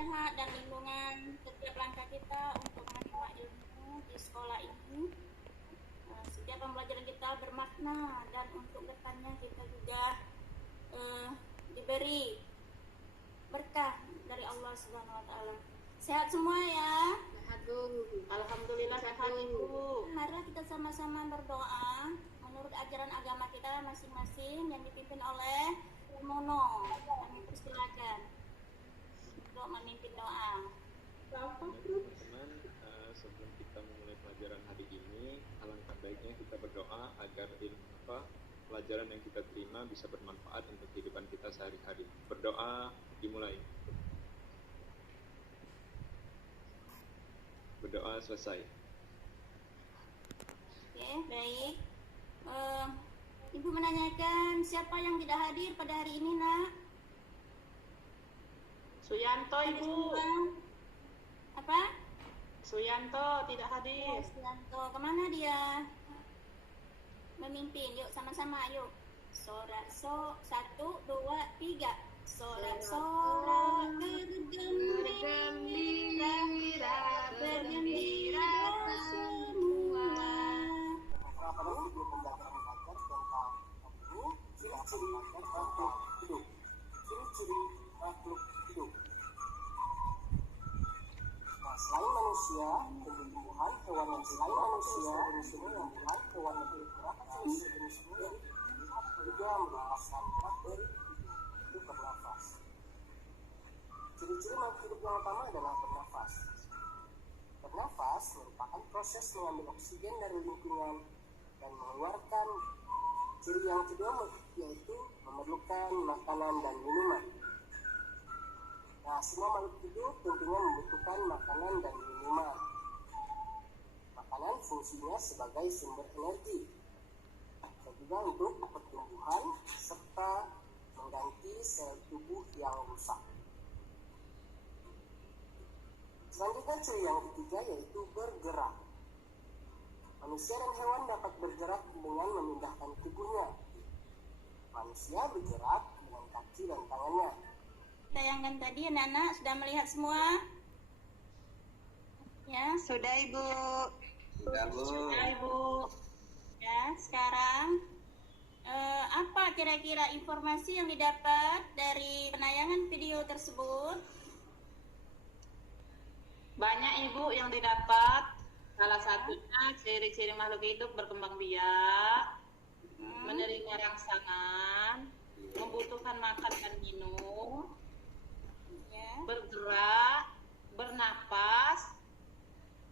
sehat dan lingkungan setiap langkah kita untuk menerima ilmu di sekolah ini. Setiap pembelajaran kita bermakna dan untuk depannya kita juga diberi berkah dari Allah Subhanahu wa taala. Sehat semua ya? Sehat, Bu. Alhamdulillah sehat, Ibu. Mari kita sama-sama berdoa menurut ajaran agama kita masing-masing yang dipimpin oleh Mono. Kami persilakan untuk memimpin doa. Teman-teman, sebelum kita memulai pelajaran hari ini, alangkah baiknya kita berdoa agar pelajaran yang kita terima bisa bermanfaat untuk kehidupan kita sehari-hari. Berdoa dimulai. Berdoa selesai. Oke, baik. Ibu menanyakan siapa yang tidak hadir pada hari ini, Nak? Suyanto, Ibu. Apa? Suyanto tidak hadir. Suyanto, kemana dia? Memimpin, yuk sama-sama, yuk. Sorak, 1, 2, 3. Sorak-sorak bergembira, bergembira semua. Pada video pembelajaran belajar tentang ciri-ciri makhluk hidup. Ciri-ciri makhluk hidup. Nah, selain manusia, tumbuh-tumbuhan, hewan yang selain manusia, tumbuh-tumbuhan, hewan yang bergerak, jenis-jenisnya dilihat juga melepaskan bakteri itu bernafas. Ciri-ciri makhluk hidup yang utama adalah bernafas. Bernafas merupakan proses mengambil oksigen dari lingkungan dan mengeluarkan. Ciri yang kedua yaitu memerlukan makanan dan minuman. Nah, semua makhluk hidup tentunya membutuhkan makanan dan minuman. Makanan fungsinya sebagai sumber energi dan juga untuk pertumbuhan serta mengganti sel tubuh yang rusak. Selanjutnya ciri yang ketiga yaitu bergerak. Manusia dan hewan dapat bergerak dengan memindahkan tubuhnya. Manusia bergerak dengan kaki dan tangannya. Tayangan tadi anak-anak sudah melihat semua? Ya, Sudah, Ibu. Sudah, Bu. Sudah, Ibu. ya. Sekarang apa kira-kira informasi yang didapat dari penayangan video tersebut? Banyak, Ibu, yang didapat. Salah satunya ciri-ciri makhluk hidup berkembang biak, menerima rangsangan, membutuhkan makan dan minum, Ya. bergerak, bernapas.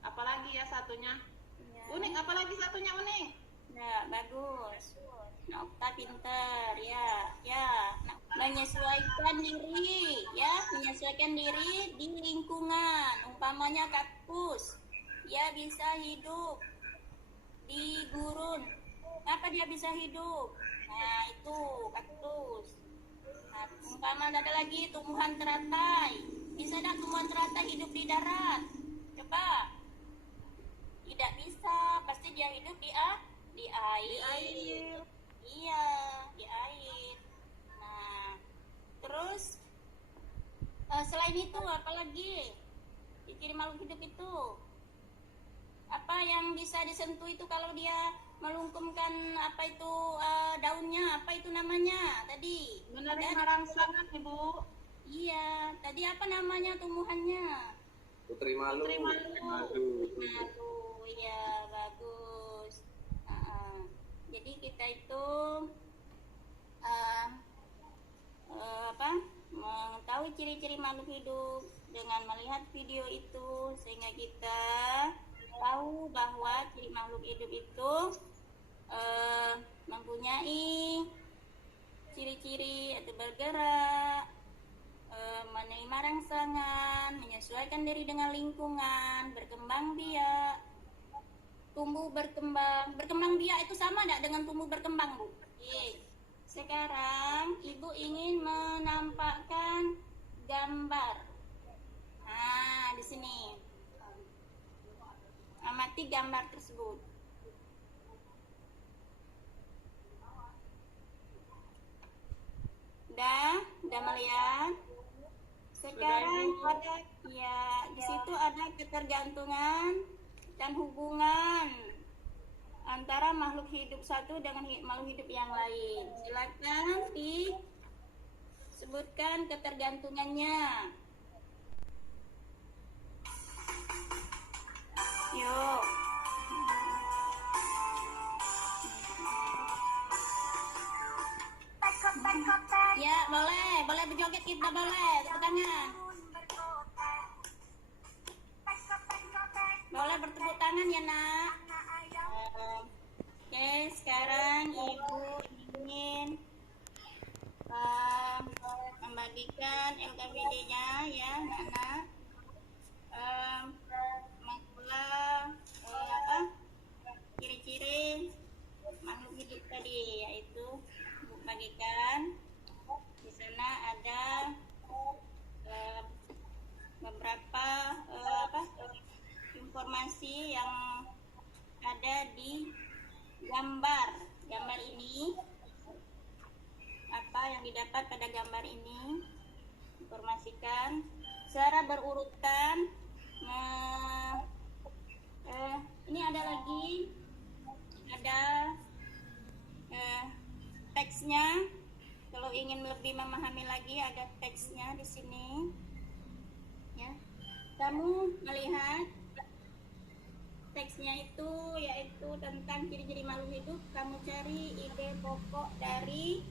Apalagi ya satunya? Ya. Unik, apalagi satunya unik? Ya, bagus. Nokta pinter, ya. Menyesuaikan diri, ya, menyesuaikan diri di lingkungan. Umpamanya kaktus, dia bisa hidup di gurun. Kenapa dia bisa hidup? Nah, itu kaktus. Nah, umpama ada lagi tumbuhan teratai. Bisa dah tumbuhan teratai hidup di darat? Coba. Tidak bisa, pasti dia hidup di air. Iya, di air. Nah, terus selain itu apalagi ciri makhluk hidup itu? Apa yang bisa disentuh itu kalau dia melungkumkan apa itu daunnya, apa itu namanya tadi? Menerima rangsangan, Ibu. Iya, tadi apa namanya tumbuhannya? Putri Malu. Putri Malu. Aduh, iya bagus. Jadi kita itu mengetahui ciri-ciri makhluk hidup dengan melihat video itu, sehingga kita tahu bahwa ciri makhluk hidup itu mempunyai ciri-ciri yaitu bergerak, menerima rangsangan, menyesuaikan diri dengan lingkungan, berkembang biak, tumbuh berkembang. Berkembang biak itu sama tidak dengan tumbuh berkembang, Bu? Oke. Sekarang Ibu ingin menampakkan gambar. Nah, di sini. Amati gambar tersebut. Udah melihat? Sekarang Ibu. ada ya di situ ada ketergantungan dan hubungan antara makhluk hidup satu dengan makhluk hidup yang lain. Silakan disebutkan ketergantungannya. Yuk. Ya, boleh berjoget kita boleh, tepuk tangan. Boleh bertepuk tangan ya, Nak. Oke, sekarang Ibu ingin membagikan LKPD-nya ya, Nak. Mengulang ciri-ciri makhluk hidup tadi, yaitu Ibu bagikan. Di sana ada beberapa informasi yang ada di gambar ini. Apa yang didapat pada gambar ini informasikan secara berurutan. Ini ada lagi teksnya. Kalau ingin lebih memahami lagi ada teksnya di sini. Ya, kamu melihat teksnya itu yaitu tentang ciri-ciri makhluk hidup. Kamu cari ide pokok dari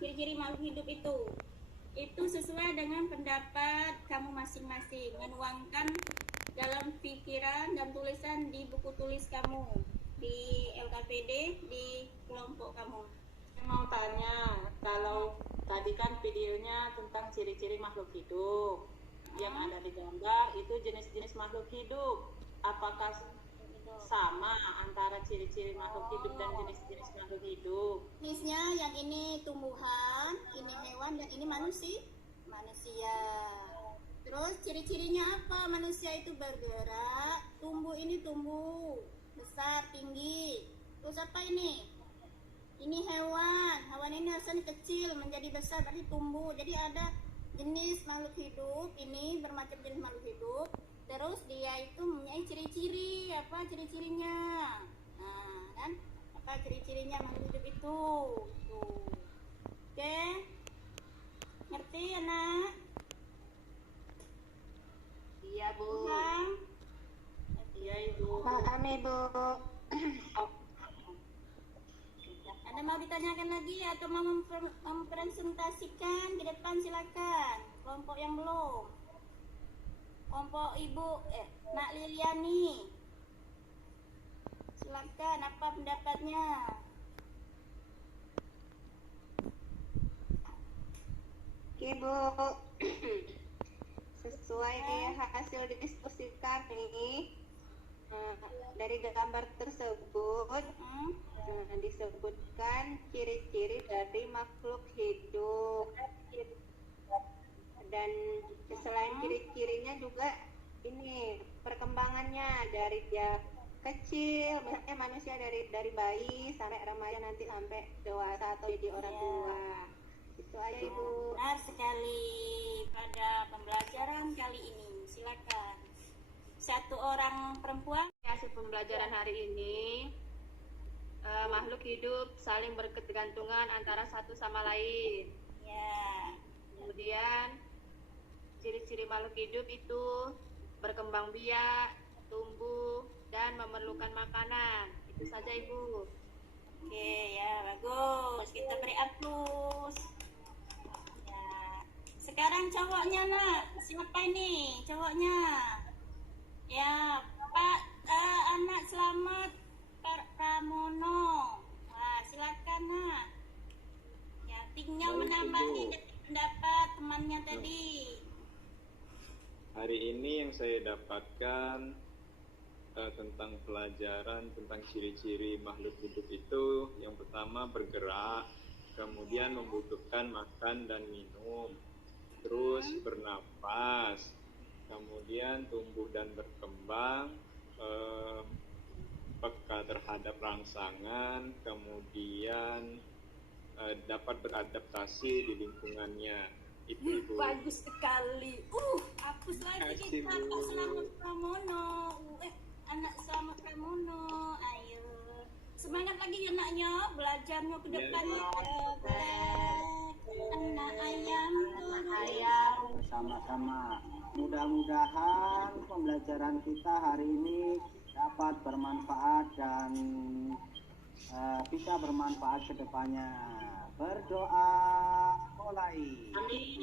ciri-ciri makhluk hidup itu sesuai dengan pendapat kamu masing-masing. Menuangkan dalam pikiran dan tulisan di buku tulis kamu, di LKPD, di kelompok kamu. Saya mau tanya, kalau tadi kan videonya tentang ciri-ciri makhluk hidup, yang ada di gambar itu jenis-jenis makhluk hidup. Apakah sama antara ciri-ciri makhluk hidup dan jenis-jenis makhluk hidup? Jenisnya yang ini tumbuhan, ini hewan, dan ini manusia. Terus ciri-cirinya apa? Manusia itu bergerak, tumbuh ini tumbuh besar, tinggi. Terus apa ini? Ini hewan ini asalnya kecil menjadi besar, berarti tumbuh. Jadi ada jenis makhluk hidup, ini bermacam jenis makhluk hidup. Terus dia itu mempunyai ciri-ciri, apa ciri-cirinya? Nah, kan? Apa ciri-cirinya makhluk hidup itu? Tuh. Oke? Ngerti, anak? Iya, Bu. Bang? Iya, Ibu. Paham Ibu. Ada mau ditanyakan lagi atau mau mempresentasikan ke depan, silakan. Kelompok yang belum. Kelompok Ibu Nak Liliani. Silakan, apa pendapatnya? Ibu, sesuai hasil didiskusikan nih, dari gambar tersebut disebutkan ciri-ciri dari makhluk hidup, dan selain ciri-cirinya juga ini perkembangannya dari dia kecil, misalnya manusia dari bayi sampai remaja, nanti sampai dewasa atau jadi orang tua. Itu aja Ibu. Benar sekali. Pada pembelajaran kali ini, silakan. Satu orang perempuan. Hasil pembelajaran hari ini, makhluk hidup saling berketergantungan antara satu sama lain. Ya. Kemudian ciri-ciri makhluk hidup itu berkembang biak, tumbuh, dan memerlukan makanan. Itu saja Ibu. Oke, ya bagus. Kita beri aplaus. Ya. Sekarang cowoknya, Nak. Siapa ini cowoknya? Ya, Pak Anak Selamat Pramono. Wah, silakan, Nak. Ya, tinggal Baik, menambahi Ibu. pendapat temannya tadi. Hari ini yang saya dapatkan tentang pelajaran tentang ciri-ciri makhluk hidup itu, yang pertama bergerak, kemudian membutuhkan makan dan minum, terus bernapas, kemudian tumbuh dan berkembang, peka terhadap rangsangan, kemudian dapat beradaptasi di lingkungannya. Itu Ibu. Bagus sekali. Hapus lagi Kasih, kita Bu. Pak Selamat Pramono. Anak Selamat Pramono. Ayo. Semangat lagi ya naknya, belajarnya ke Iya, depannya. Anak ayam. Sama-sama. Mudah-mudahan pembelajaran kita hari ini dapat bermanfaat dan bisa bermanfaat ke depannya. Berdoa mulai. Amin.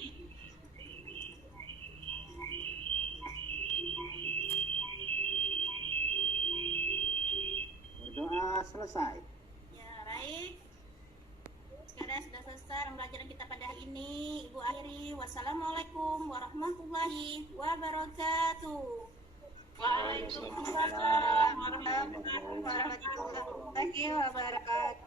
Berdoa selesai. Ya, baik. Sekarang sudah selesai pembelajaran kita pada hari ini. Ibu akhiri. Wassalamualaikum warahmatullahi wabarakatuh. Waalaikumsalam warahmatullahi wabarakatuh. warahmatullahi wabarakatuh.